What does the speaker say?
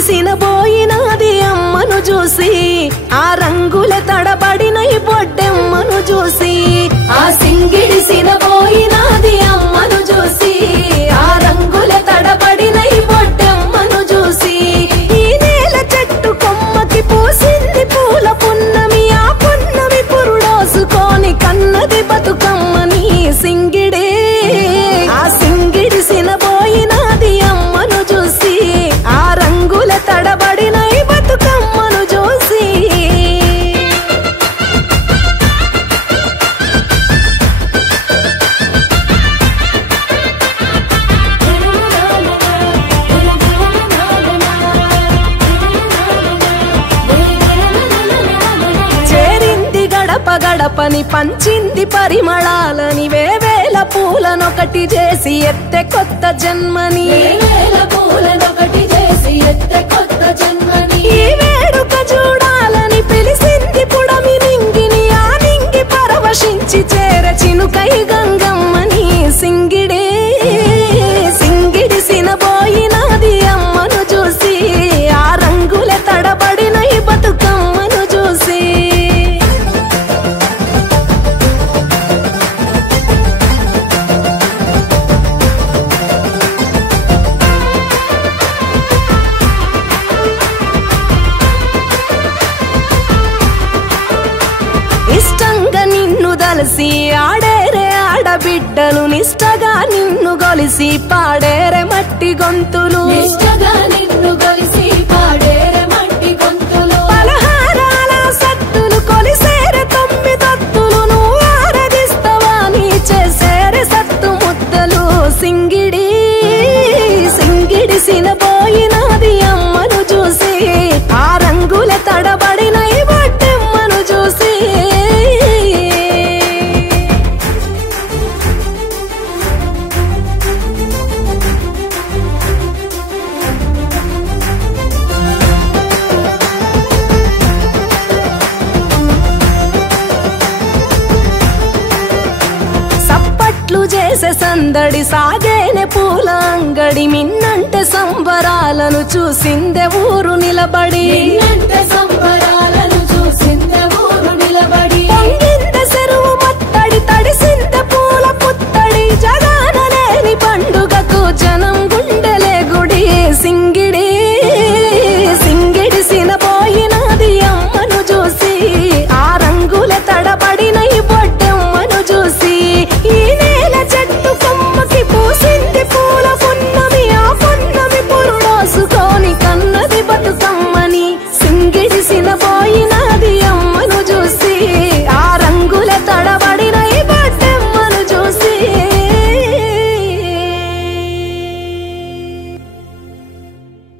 సింగిడిసినబోయినాది అమ్మను చూసి ఆ రంగుల తడబడినై బొడ్డెమ్మను చూసి ఆ సింగిడిసినబోయినాది అమ్మను చూసి ఆ రంగుల తడబడినై బొడ్డెమ్మను చూసి ఈ నేల చెట్టు కొమ్మకి పూసింది పూల పున్నమి ఆ పున్నమి పురుడోసుకొని కన్నది బతుకమ్మని సింగిడే ఆ సింగిడిసినబోయినాది అమ్మను చూసి ఆ రంగుల తడబడినై బతుకమ్మను చూసి చేరింది గడప గడపని పంచింది పరిమళాలని వేవేల పూలనొకటి చేసి ఎత్తె కొత్త జన్మని ఈ వేడుక చూడాలని పిలిసింది పుడమి నింగిని ఆ నింగి పరవశించి చేర చినుకై గంగమ్మని సింగిడే సింగిడిసినబోయినాది అమ్మను చూసి ఆ రంగుల తడబడినై బతుకమ్మను చూసి ఇష్టంగా నిన్ను దలసి ఆడేరే ఆడబిడ్డలు నిష్టగా నిన్ను గొలిసి పాడేరే మట్టి గొంతులు పలహారాల సత్తులు కొలిసేరే తొమ్మిదొత్తులు నువ్వు ఆరాధిస్తావా నీ చేసేరే సత్తు ముద్దలు సింగిడి సింగిడిసినబోయినాది అమ్మను చూసి ఆ రంగుల తడబడినై బొడ్డెమ్మను చూసి సప్పట్లు చేసే సందడి సాగేనే పూల అంగడి మిన్నంటే సంబరాలను చూసిందే ఊరు నిలబడి